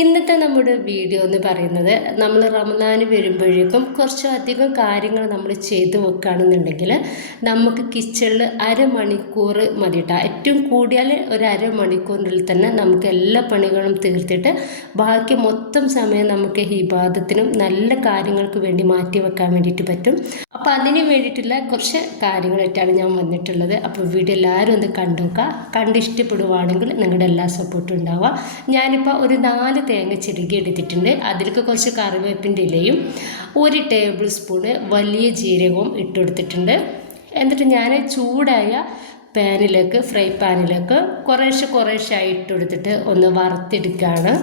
ഇന്നത്തെ നമ്മുടെ വീഡിയോ എന്ന് പറയുന്നത് നമ്മൾ റമദാന് വരുമ്പോഴേക്കും കുറച്ചധികം കാര്യങ്ങൾ നമ്മൾ ചെയ്തു വെക്കുകയാണെന്നുണ്ടെങ്കിൽ നമുക്ക് കിച്ചണിൽ അരമണിക്കൂർ മതി കേട്ടോ. ഏറ്റവും കൂടിയാൽ ഒരു അരമണിക്കൂറിനുള്ളിൽ തന്നെ നമുക്ക് എല്ലാ പണികളും തീർത്തിട്ട് ബാക്കി മൊത്തം സമയം നമുക്ക് ഇബാദത്തിനും നല്ല കാര്യങ്ങൾക്ക് വേണ്ടി മാറ്റി വെക്കാൻ വേണ്ടിയിട്ട് പറ്റും. അപ്പോൾ അതിന് വേണ്ടിയിട്ടുള്ള കുറച്ച് കാര്യങ്ങളായിട്ടാണ് ഞാൻ വന്നിട്ടുള്ളത്. അപ്പോൾ വീഡിയോ എല്ലാവരും ഒന്ന് കണ്ടുനോക്കുക. കണ്ടിഷ്ടപ്പെടുവാണെങ്കിൽ നിങ്ങളുടെ എല്ലാ സപ്പോർട്ടും ഉണ്ടാവുക. ഞാനിപ്പോൾ ഒരു 4 തേങ്ങ ചിരകി എടുത്തിട്ടുണ്ട്. അതിലേക്ക് കുറച്ച് കറിവേപ്പിൻ്റെ ഇലയും 1 ടേബിൾ സ്പൂണ് വലിയ ജീരകവും ഇട്ടെടുത്തിട്ടുണ്ട്. എന്നിട്ട് ഞാൻ ചൂടായ പാനിലേക്ക് ഫ്രൈ പാനിലേക്ക് കുറേശ്ശെ ഇട്ടെടുത്തിട്ട് ഒന്ന് വറുത്തെടുക്കുകയാണ്.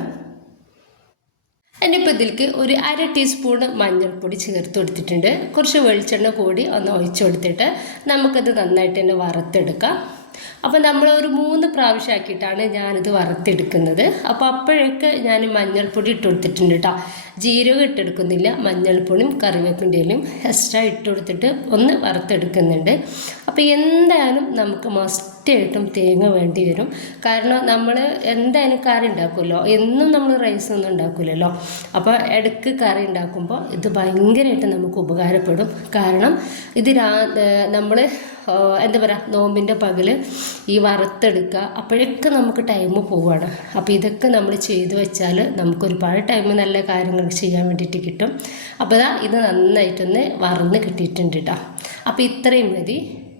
എന്നിപ്പോൾ ഇതിലേക്ക് ഒരു 1/2 ടീസ്പൂൺ മഞ്ഞൾപ്പൊടി ചേർത്ത് കൊടുത്തിട്ടുണ്ട്. കുറച്ച് വെളിച്ചെണ്ണ കൂടി ഒന്ന് ഒഴിച്ചു കൊടുത്തിട്ട് നമുക്കത് നന്നായിട്ട് തന്നെ വറുത്തെടുക്കാം. അപ്പോൾ നമ്മൾ ഒരു 3 പ്രാവശ്യം ആക്കിയിട്ടാണ് ഞാനിത് വറുത്തെടുക്കുന്നത്. അപ്പോൾ അപ്പോഴൊക്കെ ഞാൻ മഞ്ഞൾപ്പൊടി ഇട്ട് കൊടുത്തിട്ടുണ്ട് കേട്ടോ. ജീരകം ഇട്ടെടുക്കുന്നില്ല, മഞ്ഞൾപ്പൊടിയും കറിവേപ്പിൻ്റെ ഇലയും എക്സ്ട്രാ ഇട്ട് കൊടുത്തിട്ട് ഒന്ന് വറുത്തെടുക്കുന്നുണ്ട്. അപ്പോൾ എന്തായാലും നമുക്ക് മസ്റ്റായിട്ടും തേങ്ങ വേണ്ടി വരും. കാരണം നമ്മൾ എന്തായാലും കറി ഉണ്ടാക്കുമല്ലോ, എന്നും നമ്മൾ റൈസ് ഒന്നും ഉണ്ടാക്കില്ലല്ലോ. അപ്പോൾ ഇടയ്ക്ക് കറി ഉണ്ടാക്കുമ്പോൾ ഇത് ഭയങ്കരമായിട്ട് നമുക്ക് ഉപകാരപ്പെടും. കാരണം ഇത് നമ്മൾ എന്താ പറയുക, നോമ്പിൻ്റെ പകൽ ഈ വറുത്തെടുക്കുക, അപ്പോഴൊക്കെ നമുക്ക് ടൈം പോവുകയാണ്. അപ്പോൾ ഇതൊക്കെ നമ്മൾ ചെയ്തു വെച്ചാൽ നമുക്കൊരുപാട് ടൈം നല്ല കാര്യങ്ങൾ ചെയ്യാൻ വേണ്ടിയിട്ട് കിട്ടും. അപ്പോൾ ഇത് നന്നായിട്ടൊന്ന് വറന്ന് കിട്ടിയിട്ടുണ്ട് കേട്ടോ. അപ്പോൾ ഇത്രയും മതി.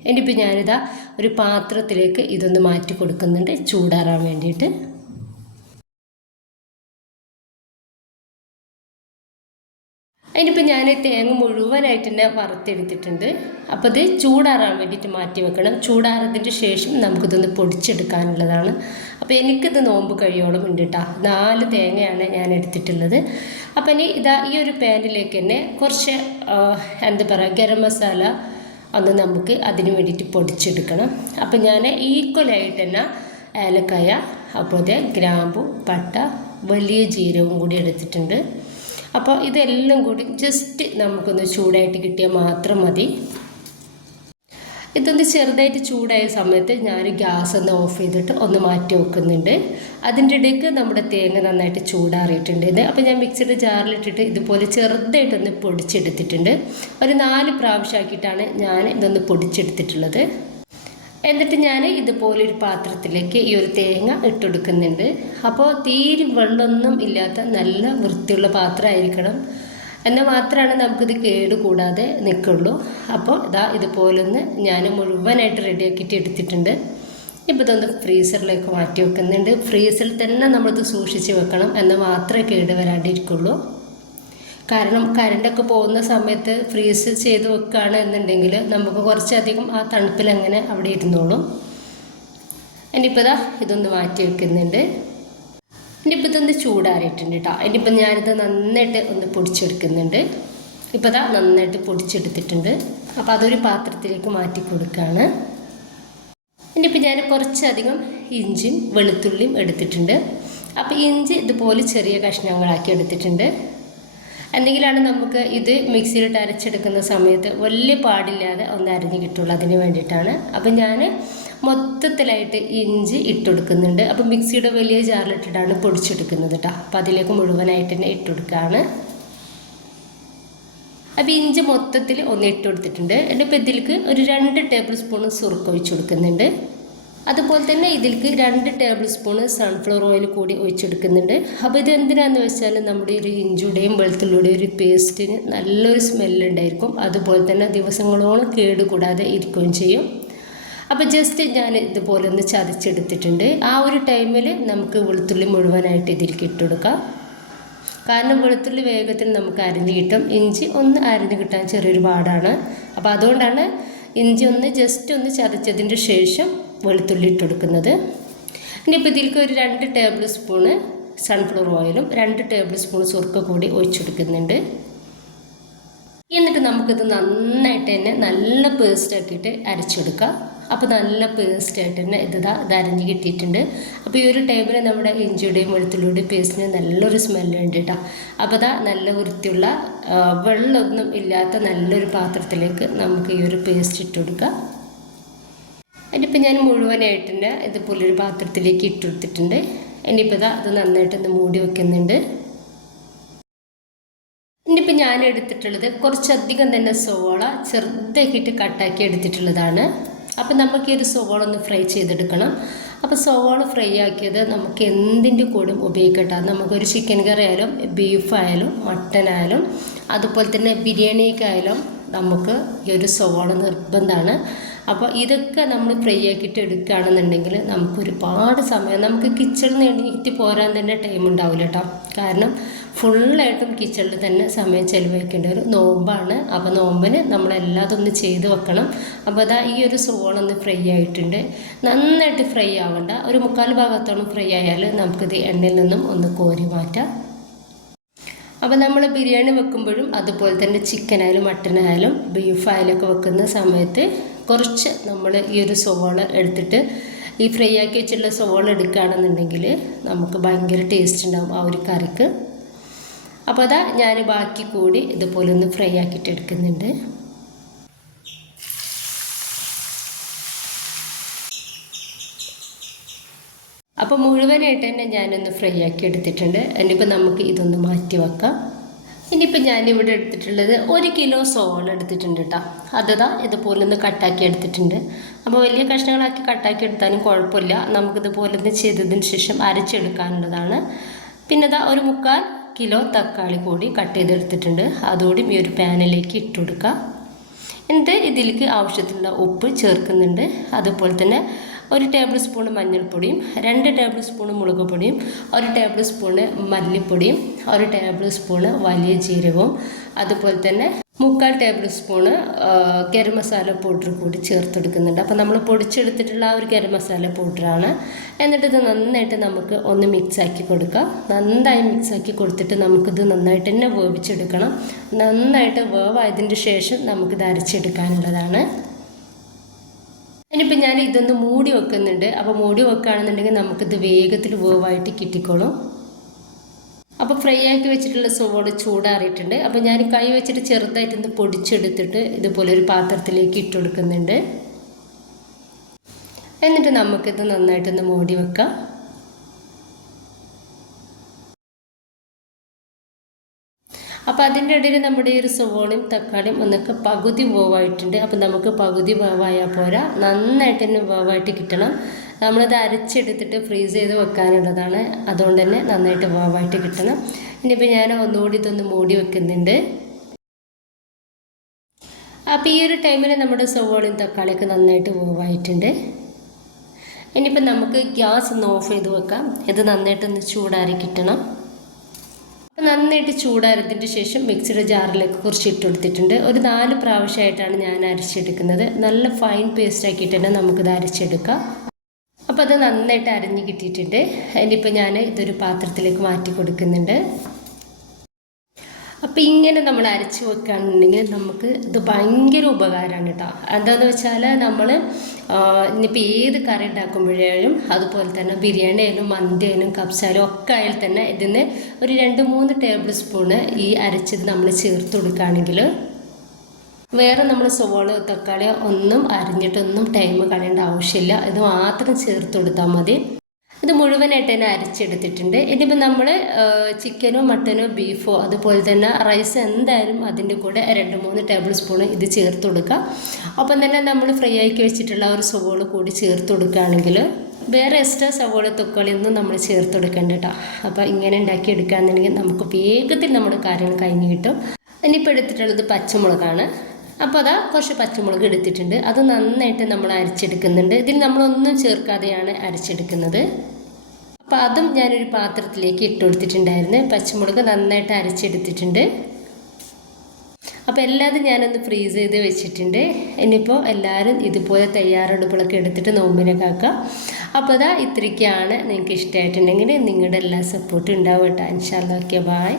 ഇനിയിപ്പോൾ ഞാനിതാ ഒരു പാത്രത്തിലേക്ക് ഇതൊന്ന് മാറ്റി കൊടുക്കുന്നുണ്ട് ചൂടാറാൻ വേണ്ടിയിട്ട്. അതിനിപ്പോൾ ഞാൻ തേങ്ങ മുഴുവനായിട്ട് തന്നെ വറുത്തെടുത്തിട്ടുണ്ട്. അപ്പോൾ ഇത് ചൂടാറാൻ വേണ്ടിയിട്ട് മാറ്റി വെക്കണം. ചൂടാറതിൻ്റെ ശേഷം നമുക്കിതൊന്ന് പൊടിച്ചെടുക്കാനുള്ളതാണ്. അപ്പോൾ എനിക്കിത് നോമ്പ് കഴിയോളം ഉണ്ട് കേട്ടോ. 4 തേങ്ങയാണ് ഞാൻ എടുത്തിട്ടുള്ളത്. അപ്പോൾ ഇനി ഈ ഒരു പാനിലേക്ക് തന്നെ കുറച്ച് എന്താ പറയുക, ഗരം മസാല ഒന്ന് നമുക്ക് അതിന് വേണ്ടിയിട്ട് പൊടിച്ചെടുക്കണം. അപ്പോൾ ഞാൻ ഈക്വലായിട്ട് തന്നെ ഏലക്കായ, അതുപോലെ ഗ്രാമ്പു, പട്ട, വലിയ ജീരകവും കൂടി എടുത്തിട്ടുണ്ട്. അപ്പോൾ ഇതെല്ലാം കൂടി ജസ്റ്റ് നമുക്കൊന്ന് ചൂടായിട്ട് കിട്ടിയാൽ മാത്രം മതി. ഇതൊന്ന് ചെറുതായിട്ട് ചൂടായ സമയത്ത് ഞാൻ ഗ്യാസ് ഒന്ന് ഓഫ് ചെയ്തിട്ട് ഒന്ന് മാറ്റി വെക്കുന്നുണ്ട്. അതിൻ്റെ ഇടയ്ക്ക് നമ്മുടെ തേങ്ങ നന്നായിട്ട് ചൂടാറിയിട്ടുണ്ട്. അപ്പോൾ ഞാൻ മിക്സിയുടെ ജാറിലിട്ടിട്ട് ഇതുപോലെ ചെറുതായിട്ടൊന്ന് പൊടിച്ചെടുത്തിട്ടുണ്ട്. ഒരു 4 പ്രാവശ്യം ആക്കിയിട്ടാണ് ഞാൻ ഇതൊന്ന് പൊടിച്ചെടുത്തിട്ടുള്ളത്. എന്നിട്ട് ഞാൻ ഇതുപോലൊരു പാത്രത്തിലേക്ക് ഈ ഒരു തേങ്ങ ഇട്ടെടുക്കുന്നുണ്ട്. അപ്പോൾ തീരെ വെള്ളമൊന്നും ഇല്ലാത്ത നല്ല വൃത്തിയുള്ള പാത്രമായിരിക്കണം. എന്നാൽ മാത്രമാണ് നമുക്കിത് കേട് കൂടാതെ നിൽക്കുള്ളൂ. അപ്പോൾ ഇതുപോലൊന്ന് ഞാൻ മുഴുവനായിട്ട് റെഡിയാക്കിയിട്ട് എടുത്തിട്ടുണ്ട്. ഇപ്പോൾ ഇതൊന്ന് ഫ്രീസറിലേക്ക് മാറ്റി വെക്കുന്നുണ്ട്. ഫ്രീസറിൽ തന്നെ നമ്മളിത് സൂക്ഷിച്ച് വെക്കണം, എന്നാൽ മാത്രമേ കേട് വരാണ്ടിരിക്കുള്ളൂ. കാരണം കറണ്ടൊക്കെ പോകുന്ന സമയത്ത് ഫ്രീസ് ചെയ്ത് വെക്കുകയാണ് എന്നുണ്ടെങ്കിൽ നമുക്ക് കുറച്ചധികം ആ തണുപ്പിൽ അങ്ങനെ അവിടെ ഇരുന്നോളും. ഇനിയിപ്പോൾ ഇതൊന്ന് മാറ്റി വെക്കുന്നുണ്ട്. ഇനിയിപ്പോൾ ഇതൊന്ന് ചൂടാറിയിട്ടുണ്ട് കേട്ടോ. ഇനിയിപ്പോൾ ഞാനിത് നന്നായിട്ട് ഒന്ന് പൊടിച്ചെടുക്കുന്നുണ്ട്. ഇപ്പോൾ നന്നായിട്ട് പൊടിച്ചെടുത്തിട്ടുണ്ട്. അപ്പോൾ അതൊരു പാത്രത്തിലേക്ക് മാറ്റി കൊടുക്കുകയാണ്. ഇനിയിപ്പോൾ ഞാൻ കുറച്ചധികം ഇഞ്ചിയും വെളുത്തുള്ളിയും എടുത്തിട്ടുണ്ട്. അപ്പോൾ ഇഞ്ചി ഇതുപോലെ ചെറിയ കഷ്ണങ്ങളാക്കി എടുത്തിട്ടുണ്ട്. എന്തെങ്കിലാണ് നമുക്ക് ഇത് മിക്സിയിലിട്ട് അരച്ചെടുക്കുന്ന സമയത്ത് വലിയ പാടില്ലാതെ ഒന്ന് അരിഞ്ഞ് കിട്ടുള്ളൂ, അതിന് വേണ്ടിയിട്ടാണ്. അപ്പം ഞാൻ മൊത്തത്തിലായിട്ട് ഇഞ്ചി ഇട്ടുകൊടുക്കുന്നുണ്ട്. അപ്പം മിക്സിയുടെ വലിയ ജാറിലിട്ടിട്ടാണ് പൊടിച്ചെടുക്കുന്നത് കേട്ടോ. അപ്പം അതിലേക്ക് മുഴുവനായിട്ട് തന്നെ ഇട്ടുകൊടുക്കുകയാണ്. അപ്പോൾ ഇഞ്ചി മൊത്തത്തിൽ ഒന്ന് ഇട്ടുകൊടുത്തിട്ടുണ്ട്. എന്നിപ്പോൾ ഇതിലേക്ക് ഒരു 2 ടേബിൾ സ്പൂൺ സുറുക്ക ഒഴിച്ചു കൊടുക്കുന്നുണ്ട്. അതുപോലെ തന്നെ ഇതിലേക്ക് 2 ടേബിൾ സ്പൂണ് സൺഫ്ലവർ ഓയിൽ കൂടി ഒഴിച്ചെടുക്കുന്നുണ്ട്. അപ്പോൾ ഇത് എന്തിനാണെന്ന് വെച്ചാൽ നമ്മുടെ ഒരു ഇഞ്ചിയുടെയും വെളുത്തുള്ളിയുടെയും ഒരു പേസ്റ്റിന് നല്ലൊരു സ്മെല്ലുണ്ടായിരിക്കും. അതുപോലെ തന്നെ ദിവസങ്ങളോളം കേടുകൂടാതെ ഇരിക്കുകയും ചെയ്യും. അപ്പോൾ ജസ്റ്റ് ഞാൻ ഇതുപോലെ ഒന്ന് ചതച്ചെടുത്തിട്ടുണ്ട്. ആ ഒരു ടൈമിൽ നമുക്ക് വെളുത്തുള്ളി മുഴുവനായിട്ട് ഇതിലേക്ക് ഇട്ടുകൊടുക്കാം. കാരണം വെളുത്തുള്ളി വേഗത്തിൽ നമുക്ക് അരിഞ്ഞ് കിട്ടും. ഇഞ്ചി ഒന്ന് അരിഞ്ഞ് കിട്ടാൻ ചെറിയൊരു പാടാണ്. അപ്പോൾ അതുകൊണ്ടാണ് ഇഞ്ചി ഒന്ന് ജസ്റ്റ് ഒന്ന് ചതച്ചതിൻ്റെ ശേഷം വെളുത്തുള്ളി ഇട്ടുകൊടുക്കുന്നത്. ഇനിയിപ്പോൾ ഇതിലേക്ക് ഒരു 2 ടേബിൾ സ്പൂണ് സൺഫ്ലവർ ഓയിലും 2 ടേബിൾ സ്പൂൺ സുർക്ക കൂടി ഒഴിച്ചെടുക്കുന്നുണ്ട്. എന്നിട്ട് നമുക്കിത് നന്നായിട്ട് തന്നെ നല്ല പേസ്റ്റാക്കിയിട്ട് അരച്ചെടുക്കാം. അപ്പോൾ നല്ല പേസ്റ്റായിട്ട് തന്നെ ഇത് അരിഞ്ഞ് കിട്ടിയിട്ടുണ്ട്. അപ്പോൾ ഈ ഒരു ടൈമിൽ നമ്മുടെ ഇഞ്ചിയുടെയും വെളുത്തുള്ളിയുടെയും പേസ്റ്റിന് നല്ലൊരു സ്മെല്ലുണ്ട് കേട്ടോ. അപ്പോൾ നല്ല വൃത്തിയുള്ള വെള്ളമൊന്നും ഇല്ലാത്ത നല്ലൊരു പാത്രത്തിലേക്ക് നമുക്ക് ഈ ഒരു പേസ്റ്റ് ഇട്ട് കൊടുക്കാം. അതിപ്പോൾ ഞാൻ മുഴുവനായിട്ട് തന്നെ ഇതുപോലൊരു പാത്രത്തിലേക്ക് ഇട്ടെടുത്തിട്ടുണ്ട്. ഇനിയിപ്പോൾ അത് നന്നായിട്ടൊന്ന് മൂടി വെക്കുന്നുണ്ട്. ഇനിയിപ്പോൾ ഞാൻ എടുത്തിട്ടുള്ളത് കുറച്ചധികം തന്നെ സവോള ചെറുതാക്കിയിട്ട് കട്ടാക്കി എടുത്തിട്ടുള്ളതാണ്. അപ്പം നമുക്ക് ഈ ഒരു സവോള ഒന്ന് ഫ്രൈ ചെയ്തെടുക്കണം. അപ്പോൾ സവോള ഫ്രൈ ആക്കിയത് നമുക്ക് എന്തിൻ്റെ കൂടെ ഉപയോഗിക്കട്ടെ. നമുക്കൊരു ചിക്കൻ കറി ആയാലും ബീഫായാലും മട്ടനായാലും അതുപോലെ തന്നെ ബിരിയാണിക്കായാലും നമുക്ക് ഈ ഒരു സവോള നിർബന്ധമാണ്. അപ്പോൾ ഇതൊക്കെ നമ്മൾ ഫ്രൈ ആക്കിയിട്ട് എടുക്കുകയാണെന്നുണ്ടെങ്കിൽ നമുക്ക് ഒരുപാട് സമയം നമുക്ക് കിച്ചണിൽ എണീറ്റ് പോരാൻ തന്നെ ടൈം ഉണ്ടാവില്ല കേട്ടോ. കാരണം ഫുള്ളായിട്ടും കിച്ചണിൽ തന്നെ സമയം ചിലവഴിക്കേണ്ട ഒരു നോമ്പാണ്. അപ്പോൾ നോമ്പിന് നമ്മളെല്ലാതൊന്ന് ചെയ്ത് വെക്കണം. അപ്പോൾ അതാ ഈ ഒരു സവോള ഒന്ന് ഫ്രൈ ആയിട്ടുണ്ട്. നന്നായിട്ട് ഫ്രൈ ആവണ്ട, ഒരു 3/4 ഭാഗത്തോളം ഫ്രൈ ആയാൽ നമുക്കിത് എണ്ണയിൽ നിന്നും ഒന്ന് കോരി മാറ്റാം. അപ്പോൾ നമ്മൾ ബിരിയാണി വെക്കുമ്പോഴും അതുപോലെ തന്നെ ചിക്കനായാലും മട്ടനായാലും ബീഫായാലും ഒക്കെ വെക്കുന്ന സമയത്ത് കുറച്ച് നമ്മൾ ഈ ഒരു സവോള എടുത്തിട്ട് ഈ ഫ്രൈ ആക്കി വെച്ചിട്ടുള്ള സവോള എടുക്കുകയാണെന്നുണ്ടെങ്കിൽ നമുക്ക് ഭയങ്കര ടേസ്റ്റ് ഉണ്ടാകും ആ ഒരു കറിക്ക്. അപ്പോൾ അതാ ഞാൻ ബാക്കി കൂടി ഇതുപോലെ ഒന്ന് ഫ്രൈ ആക്കിയിട്ട് എടുക്കുന്നുണ്ട്. അപ്പോൾ മുഴുവനായിട്ട് തന്നെ ഞാനൊന്ന് ഫ്രൈ ആക്കി എടുത്തിട്ടുണ്ട്. ഇനിയിപ്പോൾ നമുക്ക് ഇതൊന്ന് മാറ്റി വെക്കാം. ഇനിയിപ്പോൾ ഞാനിവിടെ എടുത്തിട്ടുള്ളത് 1 കിലോ സവോള എടുത്തിട്ടുണ്ട് കേട്ടോ. അതാ ഇതുപോലെ ഒന്ന് കട്ടാക്കി എടുത്തിട്ടുണ്ട്. അപ്പോൾ വലിയ കഷ്ണങ്ങളാക്കി കട്ടാക്കി എടുത്താലും കുഴപ്പമില്ല. നമുക്കിതുപോലെ ഒന്ന് ചെയ്തതിന് ശേഷം അരച്ചെടുക്കാനുള്ളതാണ്. പിന്നെ അതാ ഒരു 3/4 കിലോ തക്കാളി കൂടി കട്ട് ചെയ്തെടുത്തിട്ടുണ്ട്. അതുകൂടി ഈ ഒരു പാനിലേക്ക് ഇട്ട് കൊടുക്കുക. എന്നിട്ട് ഇതിലേക്ക് ആവശ്യത്തിനുള്ള ഉപ്പ് ചേർക്കുന്നുണ്ട്. അതുപോലെ തന്നെ 1 ടേബിൾ സ്പൂൺ മഞ്ഞൾപ്പൊടിയും 2 ടേബിൾ സ്പൂൺ മുളക് പൊടിയും 1 ടേബിൾ സ്പൂൺ മല്ലിപ്പൊടിയും 1 ടേബിൾ സ്പൂൺ വലിയ ജീരകവും അതുപോലെ തന്നെ 3/4 table spoon garam masala powder കൂടി ചേർത്തെടുക്കുന്നുണ്ട്. അപ്പോൾ നമ്മൾ പൊടിച്ചെടുത്തിട്ടുള്ള ആ ഒരു ഗരം മസാല പൗഡറാണ്. എന്നിട്ട് ഇത് നന്നായിട്ട് നമുക്ക് ഒന്ന് മിക്സാക്കി കൊടുക്കാം. നന്നായി മിക്സാക്കി കൊടുത്തിട്ട് നമുക്കിത് നന്നായിട്ട് തന്നെ വേവിച്ചെടുക്കണം. നന്നായിട്ട് വേവായതിൻ്റെ ശേഷം നമുക്കിത് അരച്ചെടുക്കാനുള്ളതാണ്. ഇനിയിപ്പോൾ ഞാൻ ഇതൊന്ന് മൂടി വെക്കുന്നുണ്ട്. അപ്പോൾ മൂടി വെക്കുകയാണെന്നുണ്ടെങ്കിൽ നമുക്കിത് വേഗത്തിൽ വേവായിട്ട് കിട്ടിക്കോളും. അപ്പോൾ ഫ്രൈ ആക്കി വെച്ചിട്ടുള്ള സവോള ചൂടാറിയിട്ടുണ്ട്. അപ്പോൾ ഞാൻ കൈ വെച്ചിട്ട് ചെറുതായിട്ടൊന്ന് പൊടിച്ചെടുത്തിട്ട് ഇതുപോലെ ഒരു പാത്രത്തിലേക്ക് ഇട്ട് കൊടുക്കുന്നുണ്ട്. എന്നിട്ട് നമുക്കിത് നന്നായിട്ടൊന്ന് മൂടി വെക്കാം. അപ്പോൾ അതിൻ്റെ ഇടയിൽ നമ്മുടെ ഈ ഒരു സവോളയും തക്കാളിയും ഒന്നൊക്കെ പകുതി വേവായിട്ടുണ്ട്. അപ്പോൾ നമുക്ക് പകുതി വേവായാൽ പോരാ, നന്നായിട്ട് തന്നെ വേവായിട്ട് കിട്ടണം. നമ്മളത് അരച്ചെടുത്തിട്ട് ഫ്രീസ് ചെയ്ത് വെക്കാനുള്ളതാണ്. അതുകൊണ്ട് തന്നെ നന്നായിട്ട് വേവായിട്ട് കിട്ടണം. ഇനിയിപ്പോൾ ഞാൻ ഒന്നുകൂടി ഇതൊന്ന് മൂടി വെക്കുന്നുണ്ട്. അപ്പോൾ ഈ ഒരു ടൈമിൽ നമ്മുടെ സവോളയും തക്കാളിയൊക്കെ നന്നായിട്ട് വേവായിട്ടുണ്ട്. ഇനിയിപ്പോൾ നമുക്ക് ഗ്യാസ് ഒന്ന് ഓഫ് ചെയ്ത് വെക്കാം. ഇത് നന്നായിട്ടൊന്ന് ചൂടാറി കിട്ടണം. നന്നായിട്ട് ചൂടാറിയതിന് ശേഷം മിക്സിയുടെ ജാറിലേക്ക് കുറച്ച് ഇട്ട് കൊടുത്തിട്ടുണ്ട്. ഒരു 4 പ്രാവശ്യമായിട്ടാണ് ഞാൻ അരച്ചെടുക്കുന്നത്. നല്ല ഫൈൻ പേസ്റ്റ് ആക്കിയിട്ട് തന്നെ നമുക്കിത് അരച്ചെടുക്കാം. അപ്പോൾ അത് നന്നായിട്ട് അരഞ്ഞ് കിട്ടിയിട്ടുണ്ട്. ഇനിയിപ്പോൾ ഞാൻ ഇതൊരു പാത്രത്തിലേക്ക് മാറ്റി കൊടുക്കുന്നുണ്ട്. അപ്പോൾ ഇങ്ങനെ നമ്മൾ അരച്ച് വെക്കുകയാണെന്നുണ്ടെങ്കിൽ നമുക്ക് ഇത് ഭയങ്കര ഉപകാരമാണ് കേട്ടോ. എന്താണെന്ന് വെച്ചാൽ നമ്മൾ ഇനിയിപ്പോൾ ഏത് കറി ഉണ്ടാക്കുമ്പോഴേലും അതുപോലെ തന്നെ ബിരിയാണി ആയാലും മന്തി ആയാലും കബ്സായാലും ഒക്കെ ആയാൽ തന്നെ ഇതിന് ഒരു 2-3 ടേബിൾ സ്പൂണ് ഈ അരച്ചത് നമ്മൾ ചേർത്ത് കൊടുക്കുകയാണെങ്കിൽ വേറെ നമ്മൾ സവോള തക്കാളി ഒന്നും അരിഞ്ഞിട്ടൊന്നും ടൈം കളയേണ്ട ആവശ്യമില്ല. ഇത് മാത്രം ചേർത്ത് കൊടുത്താൽ മതി. ഇത് മുഴുവനായിട്ട് തന്നെ അരച്ചെടുത്തിട്ടുണ്ട്. ഇനിയിപ്പോൾ നമ്മൾ ചിക്കനോ മട്ടനോ ബീഫോ അതുപോലെ തന്നെ റൈസ് എന്തായാലും അതിൻ്റെ കൂടെ 2-3 ടേബിൾ സ്പൂൺ ഇത് ചേർത്ത് കൊടുക്കുക. ഒപ്പം തന്നെ നമ്മൾ ഫ്രൈ ആക്കി വെച്ചിട്ടുള്ള ഒരു സവോള കൂടി ചേർത്ത് കൊടുക്കുകയാണെങ്കിൽ വേറെ എക്സ്ട്രാ സവോള തക്കാളി ഒന്നും നമ്മൾ ചേർത്ത് കൊടുക്കേണ്ട കേട്ടോ. അപ്പോൾ ഇങ്ങനെ ഉണ്ടാക്കി എടുക്കുകയാണെന്നുണ്ടെങ്കിൽ നമുക്ക് വേഗത്തിൽ നമ്മുടെ കാര്യങ്ങൾ കഴിഞ്ഞ് കിട്ടും. ഇനിയിപ്പോൾ എടുത്തിട്ടുള്ളത് പച്ചമുളകാണ്. അപ്പോൾ അതാ കുറച്ച് പച്ചമുളക് എടുത്തിട്ടുണ്ട്. അത് നന്നായിട്ട് നമ്മൾ അരച്ചെടുക്കുന്നുണ്ട്. ഇതിൽ നമ്മളൊന്നും ചേർക്കാതെയാണ് അരച്ചെടുക്കുന്നത്. അപ്പോൾ അതും ഞാനൊരു പാത്രത്തിലേക്ക് ഇട്ട് കൊടുത്തിട്ടുണ്ടായിരുന്നു. പച്ചമുളക് നന്നായിട്ട് അരച്ചെടുത്തിട്ടുണ്ട്. അപ്പോൾ എല്ലാതും ഞാനൊന്ന് ഫ്രീസ് ചെയ്ത് വെച്ചിട്ടുണ്ട്. ഇനിയിപ്പോൾ എല്ലാവരും ഇതുപോലെ തയ്യാറെടുപ്പുകളൊക്കെ എടുത്തിട്ട് നോമ്പിനെ കാക്കാം. അപ്പോൾ അതാ ഇത്രയ്ക്കാണ്. നിങ്ങൾക്ക് ഇഷ്ടമായിട്ടുണ്ടെങ്കിൽ നിങ്ങളുടെ എല്ലാ സപ്പോർട്ടും ഉണ്ടാവും കേട്ടോ. ഇൻഷാ അല്ലാഹ്. Okay, by.